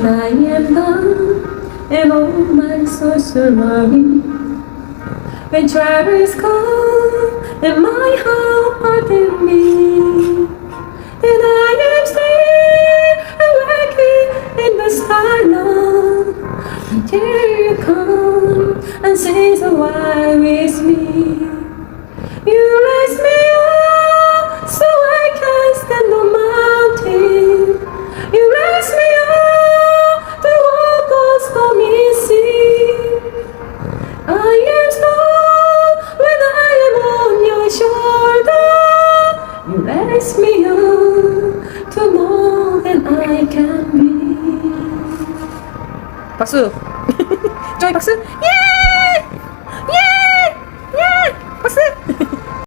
I am done and all my sorcery. When troubles come and my heart pardon me, then I am still awake in the silence until you come and say so why with me. You raise me up so I can stand on mountain. You raise me up to walk on stormy sea. I am strong when I am on your shoulder. You raise me up to more than I can be. 박수. 저희 박수. 예!